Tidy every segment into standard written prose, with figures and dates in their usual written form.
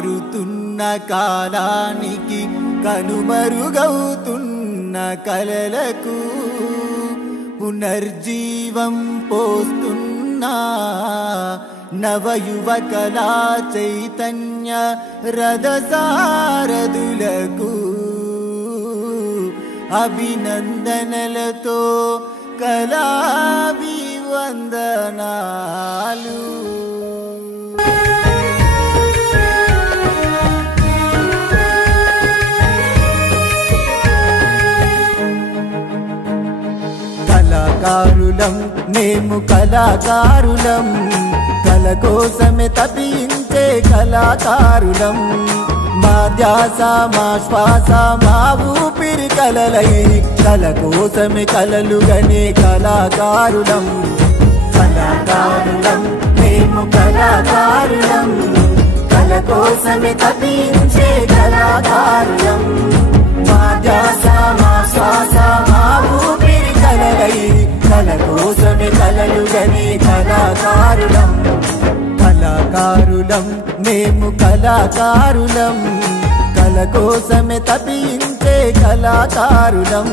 మారుతున్న కాలానికి కనుమరుగవుతున్న కలలకు పునర్జీవం పోస్తున్న నవయువకళా చైతన్య రథసారథులకు అభినందనలతో కళాభివందనాలు. కళాకారులం మేము కళాకారులం, కళ కోసమే తపించే కళాకారులం. మా ధ్యాస మా శ్వాస మా ఊపిరి కలలై కళ కోసమే కలలుగనే కళాకారులం. కళాకారులం మేము కళాకారులం, కళ కోసమే తపించే కళాకారులం. మా ధ్యాస మా శ్వాస మా ఊపిరి కలలై కళ కోసమే కలలుగనే కళాకారులం. కళాకారులం మేము కళాకారులం, కళ కోసమే తపించే కళాకారులం.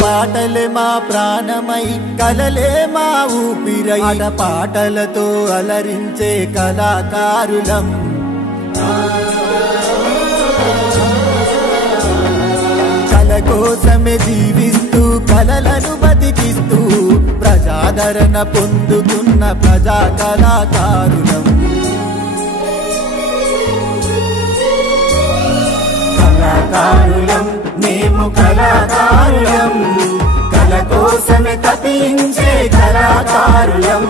పాటలే మా ప్రాణమై కలలే మా ఊపిరై పాటలతో అలరించే కళాకారులం. కళ కోసమే జీవిస్తూ కళలను బతికిస్తూ ప్రజాదరణ పొందుతున్న ప్రజా కళాకారులం. కళాకారులం మేము కళాకారులం, కళ కోసమే తపించే కళాకారులం.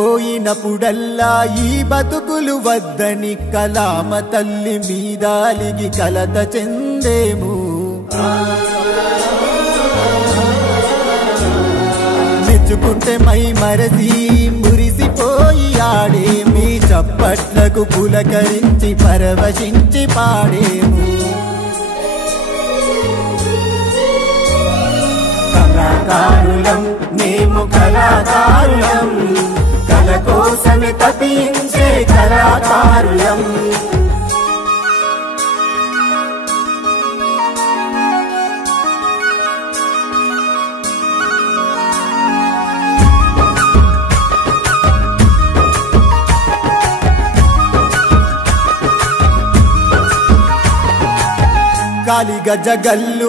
అలసిపోయినప్పుడల్లా ఈ బతుకులు వద్దని కళామ తల్లి మీదాలిగి కలత చెందేము. మెచ్చుకుంటే మై మరసి మురిసిపోయి ఆడే మీ చప్పట్లకు పులకరించి పరవశించి పాడేము. కళాకారులం మేము కళాకారులం, కళ కోసమే తపించే కళాకారులం. కాలి గజగల్లు